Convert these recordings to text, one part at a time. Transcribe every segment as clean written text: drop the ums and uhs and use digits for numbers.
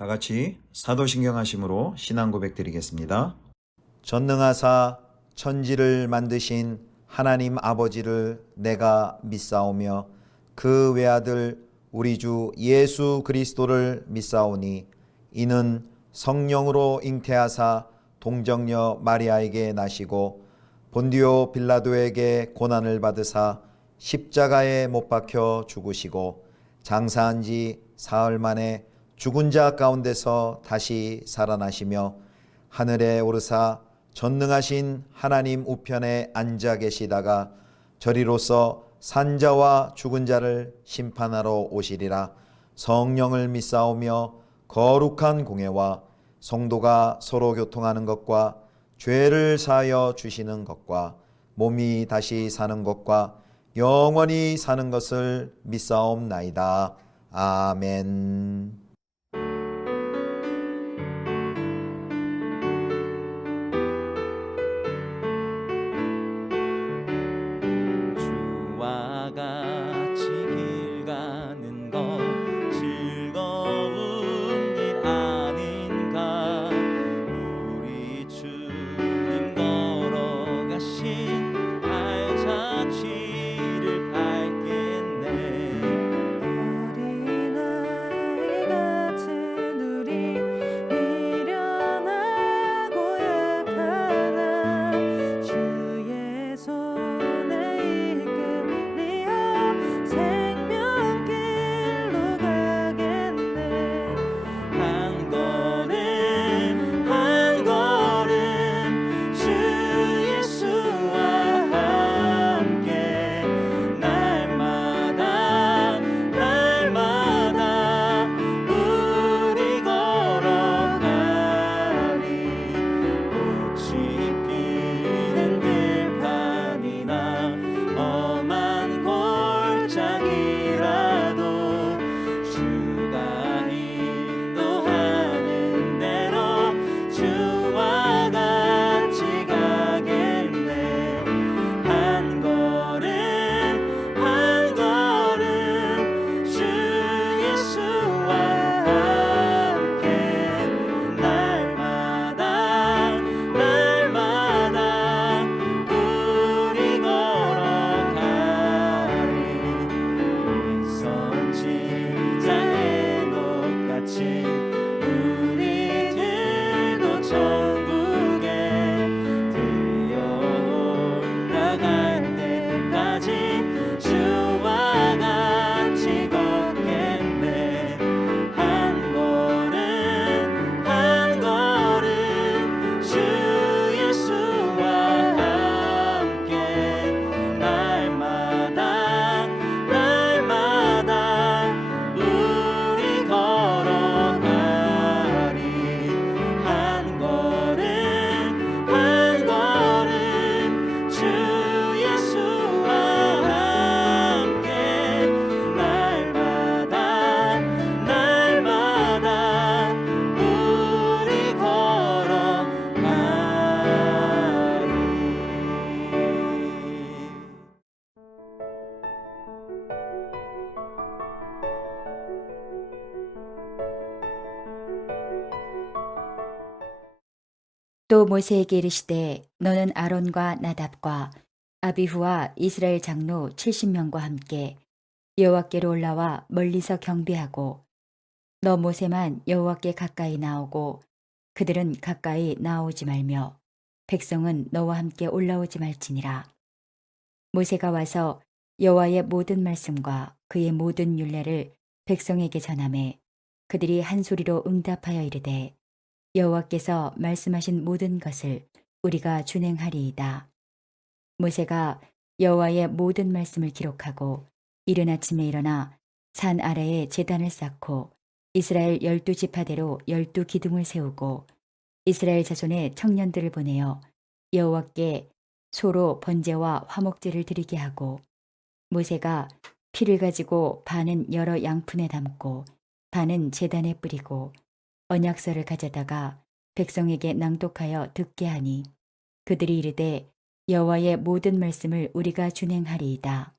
다 같이 사도신경 하심으로 신앙 고백 드리겠습니다. 전능하사 천지를 만드신 하나님 아버지를 내가 믿사오며 그 외아들 우리 주 예수 그리스도를 믿사오니 이는 성령으로 잉태하사 동정녀 마리아에게 나시고 본디오 빌라도에게 고난을 받으사 십자가에 못 박혀 죽으시고 장사한 지 사흘 만에 죽은 자 가운데서 다시 살아나시며 하늘에 오르사 전능하신 하나님 우편에 앉아 계시다가 저리로서 산자와 죽은 자를 심판하러 오시리라. 성령을 믿사오며 거룩한 공예와 성도가 서로 교통하는 것과 죄를 사하여 주시는 것과 몸이 다시 사는 것과 영원히 사는 것을 믿사옵나이다. 아멘. 주와 같이 길 가는 것 즐거운 일 아닌가. 우리 주님 걸어가신 발자취를 밟겠네. 어린아이 같은 우리 미련하고 약하나 주의 손에 이끌리어 생명길로 가겠네. 한 걸음 한 걸음 주 예수와 함께 날마다 날마다 우리 걸어가리. 꽃이 피는 들판이나 험한 골짜기라도 주가 인도하는 대로 주와 같이 가겠네. 한 걸음 한 걸음 주 예수와 함께 날마다 날마다 우리 걸어가리. 일선 침상의 녹같이 우리들도 천국에 들려 올라갈 때까지 주와 같이 걷겠네. 한 걸음 한 걸음 주 예수와 함께 날마다 날마다 우리 걸어가리. 한 걸음 한 걸음 주 예수와 함께 날마다 날마다 우리 걸어가리. 또 모세에게 이르시되 너는 아론과 나답과 아비후와 이스라엘 장로 70명과 함께 여호와께로 올라와 멀리서 경배하고 너 모세만 여호와께 가까이 나오고 그들은 가까이 나오지 말며 백성은 너와 함께 올라오지 말지니라. 모세가 와서 여호와의 모든 말씀과 그의 모든 율례를 백성에게 전하매 그들이 한 소리로 응답하여 이르되 여호와께서 말씀하신 모든 것을 우리가 준행하리이다. 모세가 여호와의 모든 말씀을 기록하고 이른 아침에 일어나 산 아래에 제단을 쌓고 이스라엘 12지파대로 12기둥을 세우고 이스라엘 자손의 청년들을 보내어 여호와께 소로 번제와 화목제를 드리게 하고 모세가 피를 가지고 반은 여러 양푼에 담고 반은 제단에 뿌리고 언약서를 가져다가 백성에게 낭독하여 듣게 하니 그들이 이르되 여호와의 모든 말씀을 우리가 준행하리이다.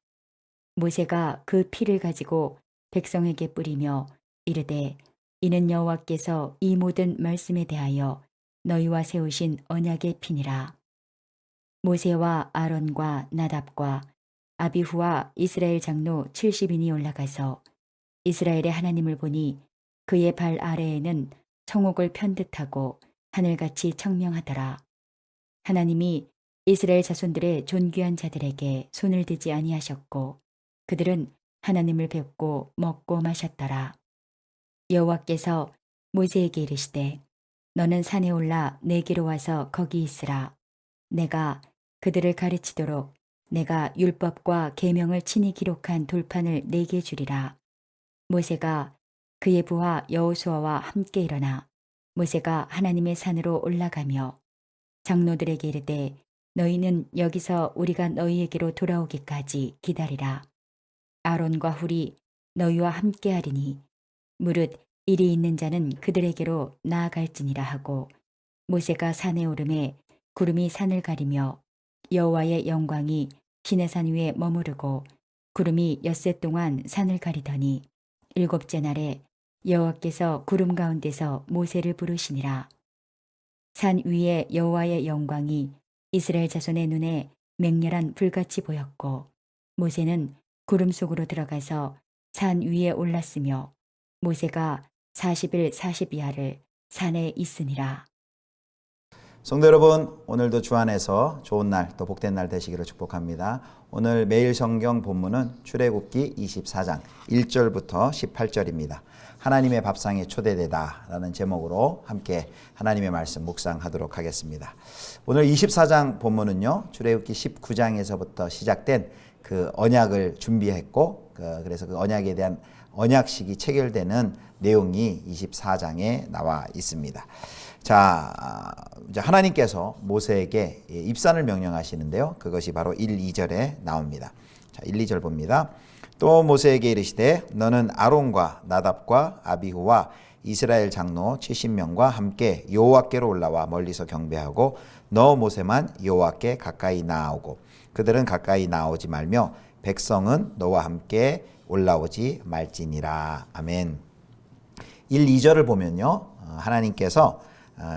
모세가 그 피를 가지고 백성에게 뿌리며 이르되 이는 여호와께서 이 모든 말씀에 대하여 너희와 세우신 언약의 피니라. 모세와 아론과 나답과 아비후와 이스라엘 장로 70인이 올라가서 이스라엘의 하나님을 보니 그의 발 아래에는 청옥을 편듯하고 하늘같이 청명하더라. 하나님이 이스라엘 자손들의 존귀한 자들에게 손을 대지 아니하셨고 그들은 하나님을 뵙고 먹고 마셨더라. 여호와께서 모세에게 이르시되 너는 산에 올라 내게로 와서 거기 있으라. 내가 그들을 가르치도록 내가 율법과 계명을 친히 기록한 돌판을 내게 주리라. 모세가 그의 부하 여호수아와 함께 일어나 모세가 하나님의 산으로 올라가며 장로들에게 이르되 너희는 여기서 우리가 너희에게로 돌아오기까지 기다리라. 아론과 훌이 너희와 함께 하리니 무릇 일이 있는 자는 그들에게로 나아갈지니라 하고 모세가 산에 오르매 구름이 산을 가리며 여호와의 영광이 시내산 위에 머무르고 구름이 엿새 동안 산을 가리더니 일곱째 날에 여호와께서 구름 가운데서 모세를 부르시니라. 산 위에 여호와의 영광이 이스라엘 자손의 눈에 맹렬한 불같이 보였고 모세는 구름 속으로 들어가서 산 위에 올랐으며 모세가 40일 40야를 산에 있으니라. 성도 여러분, 오늘도 주 안에서 좋은 날, 또 복된 날 되시기를 축복합니다. 오늘 매일 성경 본문은 출애굽기 24장 1절부터 18절입니다. 하나님의 밥상에 초대되다 라는 제목으로 함께 하나님의 말씀 묵상하도록 하겠습니다. 오늘 24장 본문은요, 출애굽기 19장에서부터 시작된 그 언약을 준비했고, 그래서 그 언약에 대한 언약식이 체결되는 내용이 24장에 나와 있습니다. 자, 이제 하나님께서 모세에게 입산을 명령하시는데요. 그것이 바로 1, 2절에 나옵니다. 자, 1, 2절 봅니다. 또 모세에게 이르시되 너는 아론과 나답과 아비후와 이스라엘 장로 70명과 함께 여호와께로 올라와 멀리서 경배하고 너 모세만 여호와께 가까이 나아오고 그들은 가까이 나오지 말며 백성은 너와 함께 올라오지 말지니라. 아멘. 1, 2절을 보면요, 하나님께서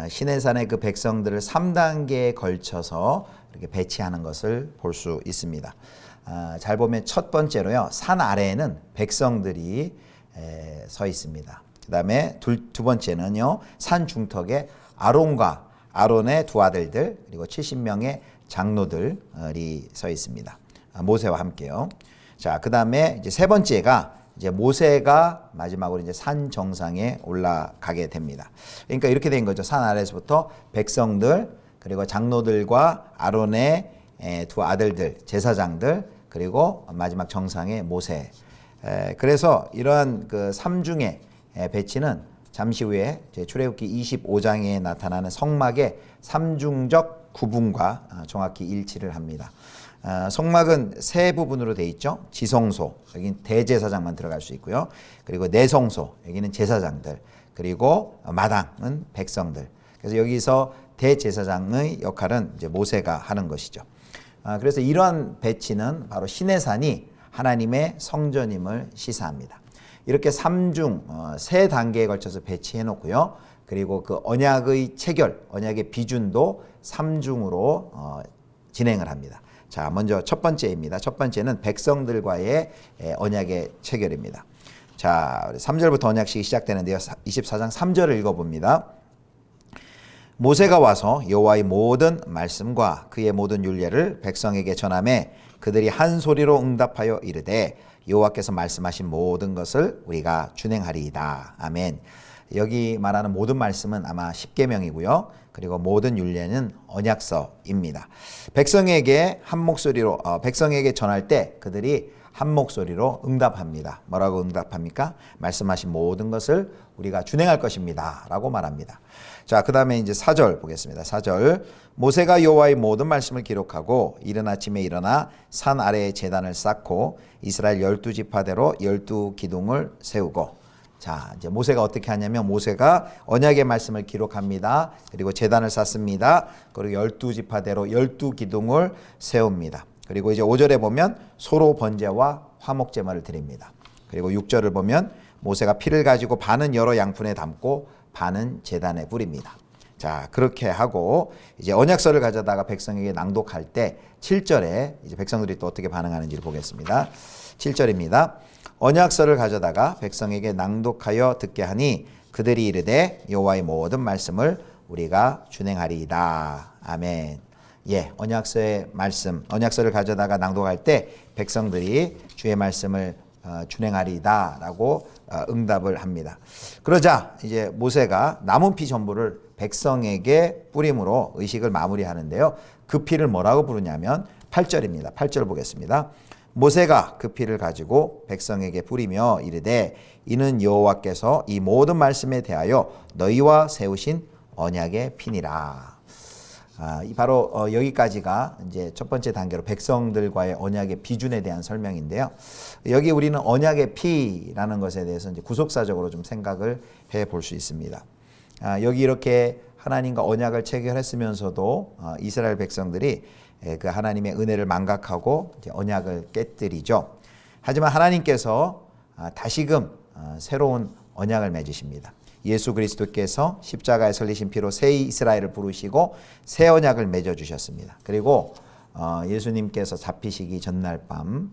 시내산의 그 백성들을 3단계에 걸쳐서 이렇게 배치하는 것을 볼 수 있습니다. 잘 보면 첫 번째로요, 산 아래에는 백성들이 서 있습니다. 그 다음에 두 번째는요, 산 중턱에 아론과 아론의 두 아들들 그리고 70명의 장로들이 서 있습니다. 모세와 함께요. 자, 그 다음에 이제 세 번째가 이제 모세가 마지막으로 이제 산 정상에 올라가게 됩니다. 그러니까 이렇게 된 거죠. 산 아래에서부터 백성들 그리고 장로들과 아론의 두 아들들, 제사장들 그리고 마지막 정상의 모세. 그래서 이러한 그 삼중의 배치는 잠시 후에 출애굽기 25장에 나타나는 성막의 삼중적 구분과 정확히 일치를 합니다. 성막은 세 부분으로 되어 있죠. 지성소, 여기는 대제사장만 들어갈 수 있고요. 그리고 내성소, 여기는 제사장들. 그리고 마당은 백성들. 그래서 여기서 대제사장의 역할은 이제 모세가 하는 것이죠. 그래서 이러한 배치는 바로 시내산이 하나님의 성전임을 시사합니다. 이렇게 세 단계에 걸쳐서 배치해 놓고요. 그리고 그 언약의 체결, 언약의 비준도 3중으로 진행을 합니다. 자, 먼저 첫 번째입니다. 첫 번째는 백성들과의 언약의 체결입니다. 자, 3절부터 언약식이 시작되는데요. 24장 3절을 읽어봅니다. 모세가 와서 여호와의 모든 말씀과 그의 모든 율례를 백성에게 전하매 그들이 한 소리로 응답하여 이르되 여호와께서 말씀하신 모든 것을 우리가 준행하리이다. 아멘. 여기 말하는 모든 말씀은 아마 십계명이고요. 그리고 모든 율례는 언약서입니다. 백성에게 한 목소리로 백성에게 전할 때 그들이 한 목소리로 응답합니다. 뭐라고 응답합니까? 말씀하신 모든 것을 우리가 준행할 것입니다. 라고 말합니다. 자, 그 다음에 이제 4절 보겠습니다. 4절. 모세가 여호와의 모든 말씀을 기록하고 이른 아침에 일어나 산 아래에 제단을 쌓고 이스라엘 12지파대로 12기둥을 세우고. 자, 이제 모세가 어떻게 하냐면 모세가 언약의 말씀을 기록합니다. 그리고 제단을 쌓습니다. 그리고 12지파대로 12기둥을 세웁니다. 그리고 이제 5절에 보면 소로 번제와 화목제물을 드립니다. 그리고 6절을 보면 모세가 피를 가지고 반은 여러 양푼에 담고 반은 제단에 뿌립니다. 자, 그렇게 하고 이제 언약서를 가져다가 백성에게 낭독할 때 7절에 이제 백성들이 또 어떻게 반응하는지를 보겠습니다. 7절입니다. 언약서를 가져다가 백성에게 낭독하여 듣게 하니 그들이 이르되 여호와의 모든 말씀을 우리가 준행하리이다. 아멘. 예, 언약서의 말씀, 언약서를 가져다가 낭독할 때 백성들이 주의 말씀을 준행하리이다라고 응답을 합니다. 그러자 이제 모세가 남은 피 전부를 백성에게 뿌림으로 의식을 마무리하는데요. 그 피를 뭐라고 부르냐면 8절입니다. 8절 보겠습니다. 모세가 그 피를 가지고 백성에게 뿌리며 이르되 이는 여호와께서 이 모든 말씀에 대하여 너희와 세우신 언약의 피니라. 바로 여기까지가 이제 첫 번째 단계로 백성들과의 언약의 비준에 대한 설명인데요. 여기 우리는 언약의 피라는 것에 대해서 이제 구속사적으로 좀 생각을 해 볼 수 있습니다. 여기 이렇게 하나님과 언약을 체결했으면서도 이스라엘 백성들이 그 하나님의 은혜를 망각하고 이제 언약을 깨뜨리죠. 하지만 하나님께서 다시금 새로운 언약을 맺으십니다. 예수 그리스도께서 십자가에 설리신 피로 새 이스라엘을 부르시고 새 언약을 맺어주셨습니다. 그리고 예수님께서 잡히시기 전날 밤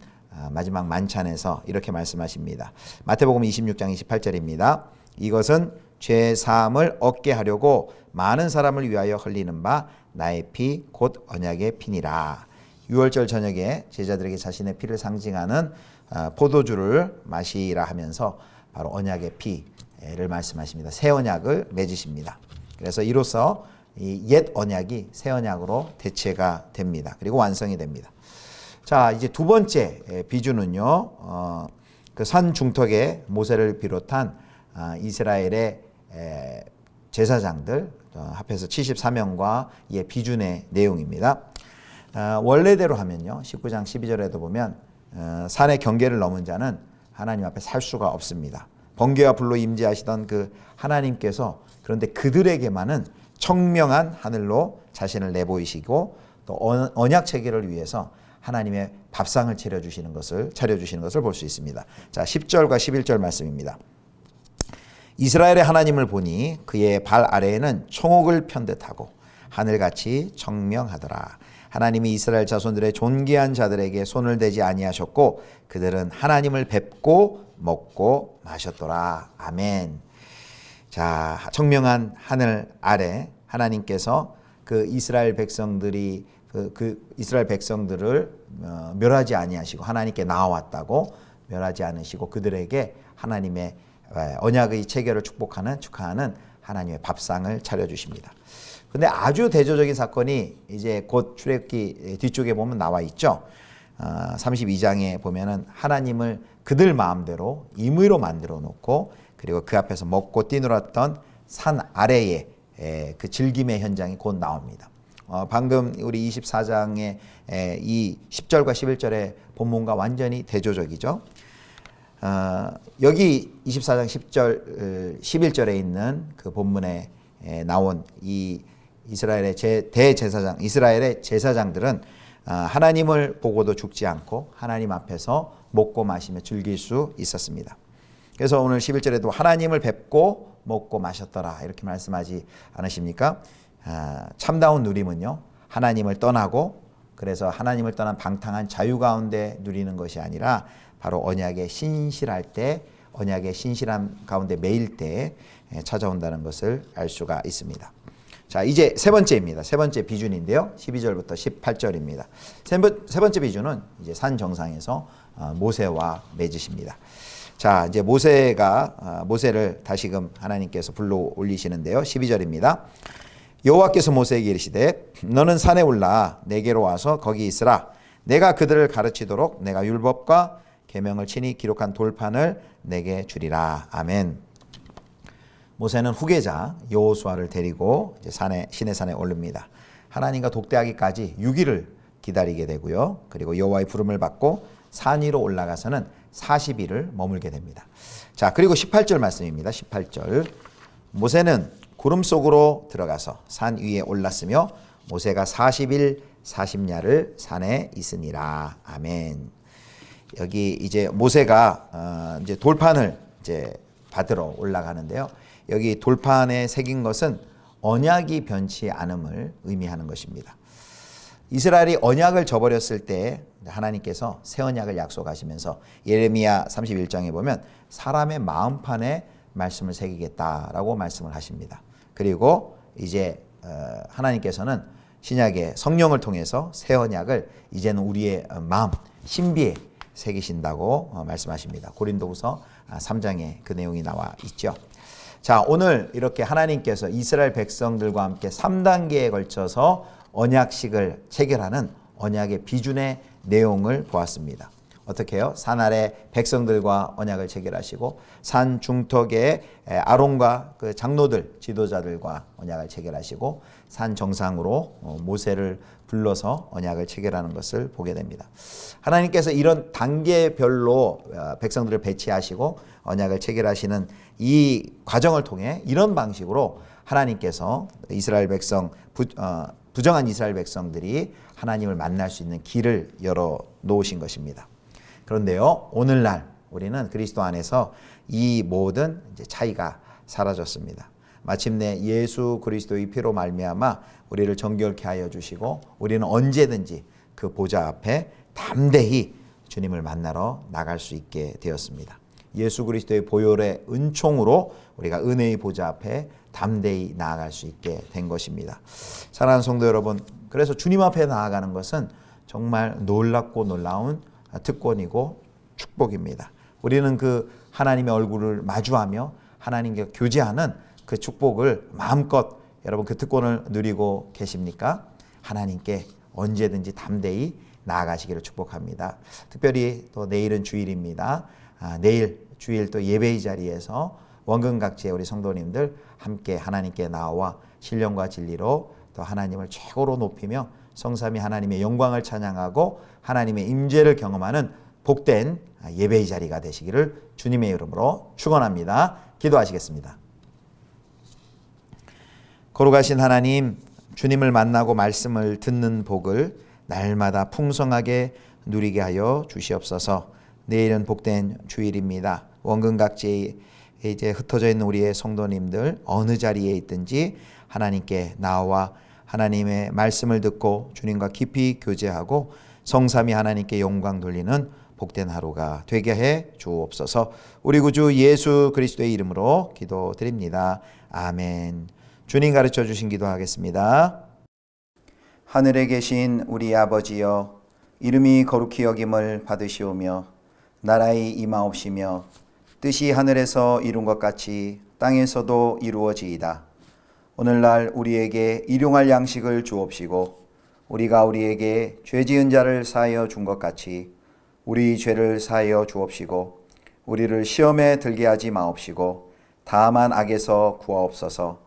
마지막 만찬에서 이렇게 말씀하십니다. 마태복음 26장 28절입니다. 이것은 죄 사함을 얻게 하려고 많은 사람을 위하여 흘리는 바 나의 피 곧 언약의 피니라. 유월절 저녁에 제자들에게 자신의 피를 상징하는 포도주를 마시라 하면서 바로 언약의 피를 말씀하십니다. 새 언약을 맺으십니다. 그래서 이로써 이 옛 언약이 새 언약으로 대체가 됩니다. 그리고 완성이 됩니다. 자, 이제 두 번째 비주는요, 그 산 중턱에 모세를 비롯한 이스라엘의 제사장들 합해서 74명과 의 비준의 내용입니다. 원래대로 하면요, 19장 12절에도 보면 산의 경계를 넘은 자는 하나님 앞에 살 수가 없습니다. 번개와 불로 임재하시던 그 하나님께서 그런데 그들에게만은 청명한 하늘로 자신을 내보이시고 또 언약 체계를 위해서 하나님의 밥상을 차려주시는 것을 볼 수 있습니다. 자, 10절과 11절 말씀입니다. 이스라엘의 하나님을 보니 그의 발 아래에는 청옥을 편듯하고 하늘같이 청명하더라. 하나님이 이스라엘 자손들의 존귀한 자들에게 손을 대지 아니하셨고 그들은 하나님을 뵙고 먹고 마셨더라. 아멘. 자, 청명한 하늘 아래 하나님께서 그 이스라엘 백성들이 그 이스라엘 백성들을 멸하지 아니하시고 하나님께 나와왔다고 멸하지 않으시고 그들에게 하나님의 언약의 체결을 축하하는 하나님의 밥상을 차려주십니다. 근데 아주 대조적인 사건이 이제 곧 출애굽기 뒤쪽에 보면 나와 있죠. 32장에 보면은 하나님을 그들 마음대로 임의로 만들어 놓고 그리고 그 앞에서 먹고 뛰놀았던 산 아래에 그 즐김의 현장이 곧 나옵니다. 방금 우리 24장의 이 10절과 11절의 본문과 완전히 대조적이죠. 여기 24장 10절, 11절에 있는 그 본문에 나온 이 이스라엘의 이스라엘의 제사장들은 하나님을 보고도 죽지 않고 하나님 앞에서 먹고 마시며 즐길 수 있었습니다. 그래서 오늘 11절에도 하나님을 뵙고 먹고 마셨더라 이렇게 말씀하지 않으십니까? 참다운 누림은요, 하나님을 떠나고 그래서 하나님을 떠난 방탕한 자유 가운데 누리는 것이 아니라 바로 언약에 신실할 때, 언약의 신실함 가운데 매일 때 찾아온다는 것을 알 수가 있습니다. 자, 이제 세 번째입니다. 세 번째 비준인데요. 12절부터 18절입니다. 세 번째 비준은 이제 산 정상에서 모세와 맺으십니다. 자, 이제 모세를 다시금 하나님께서 불러 올리시는데요. 12절입니다. 여호와께서 모세에게 이르시되 너는 산에 올라 내게로 와서 거기 있으라. 내가 그들을 가르치도록 내가 율법과 계명을 친히 기록한 돌판을 내게 주리라. 아멘. 모세는 후계자 여호수아를 데리고 이제 시내산에 오릅니다. 하나님과 독대하기까지 6일을 기다리게 되고요. 그리고 여호와의 부름을 받고 산 위로 올라가서는 40일을 머물게 됩니다. 자, 그리고 18절 말씀입니다. 18절. 모세는 구름 속으로 들어가서 산 위에 올랐으며 모세가 40일 40야를 산에 있으니라. 아멘. 여기 이제 모세가 이제 돌판을 이제 받으러 올라가는데요. 여기 돌판에 새긴 것은 언약이 변치 않음을 의미하는 것입니다. 이스라엘이 언약을 저버렸을 때 하나님께서 새 언약을 약속하시면서 예레미야 31장에 보면 사람의 마음판에 말씀을 새기겠다라고 말씀을 하십니다. 그리고 이제 하나님께서는 신약의 성령을 통해서 새 언약을 이제는 우리의 마음, 신비에 새기신다고 말씀하십니다. 고린도후서 3장에 그 내용이 나와 있죠. 자, 오늘 이렇게 하나님께서 이스라엘 백성들과 함께 3단계에 걸쳐서 언약식을 체결하는 언약의 비준의 내용을 보았습니다. 어떻게 해요? 산 아래 백성들과 언약을 체결하시고 산 중턱에 아론과 그 장로들, 지도자들과 언약을 체결하시고 산 정상으로 모세를 불러서 언약을 체결하는 것을 보게 됩니다. 하나님께서 이런 단계별로 백성들을 배치하시고 언약을 체결하시는 이 과정을 통해 이런 방식으로 하나님께서 이스라엘 백성, 부정한 이스라엘 백성들이 하나님을 만날 수 있는 길을 열어 놓으신 것입니다. 그런데요, 오늘날 우리는 그리스도 안에서 이 모든 이제 차이가 사라졌습니다. 마침내 예수 그리스도의 피로 말미암아 우리를 정결케 하여 주시고 우리는 언제든지 그 보좌 앞에 담대히 주님을 만나러 나갈 수 있게 되었습니다. 예수 그리스도의 보혈의 은총으로 우리가 은혜의 보좌 앞에 담대히 나아갈 수 있게 된 것입니다. 사랑하는 성도 여러분, 그래서 주님 앞에 나아가는 것은 정말 놀랍고 놀라운 특권이고 축복입니다. 우리는 그 하나님의 얼굴을 마주하며 하나님과 교제하는 그 축복을 마음껏 여러분 그 특권을 누리고 계십니까? 하나님께 언제든지 담대히 나아가시기를 축복합니다. 특별히 또 내일은 주일입니다. 내일 주일 또 예배의 자리에서 원근 각지의 우리 성도님들 함께 하나님께 나와 신령과 진리로 또 하나님을 최고로 높이며 성삼위 하나님의 영광을 찬양하고 하나님의 임재를 경험하는 복된 예배의 자리가 되시기를 주님의 이름으로 축원합니다. 기도하시겠습니다. 거룩하신 하나님, 주님을 만나고 말씀을 듣는 복을 날마다 풍성하게 누리게 하여 주시옵소서. 내일은 복된 주일입니다. 원근 각지에 이제 흩어져 있는 우리의 성도님들 어느 자리에 있든지 하나님께 나와 하나님의 말씀을 듣고 주님과 깊이 교제하고 성삼위 하나님께 영광 돌리는 복된 하루가 되게 해 주옵소서. 우리 구주 예수 그리스도의 이름으로 기도드립니다. 아멘. 주님 가르쳐 주신 기도하겠습니다. 하늘에 계신 우리 아버지여, 이름이 거룩히 여김을 받으시오며 나라의 임하옵시며 뜻이 하늘에서 이룬 것 같이 땅에서도 이루어지이다. 오늘날 우리에게 일용할 양식을 주옵시고 우리가 우리에게 죄 지은 자를 사하여 준 것 같이 우리 죄를 사하여 주옵시고 우리를 시험에 들게 하지 마옵시고 다만 악에서 구하옵소서.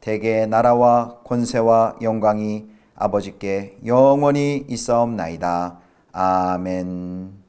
대개 나라와 권세와 영광이 아버지께 영원히 있사옵나이다. 아멘.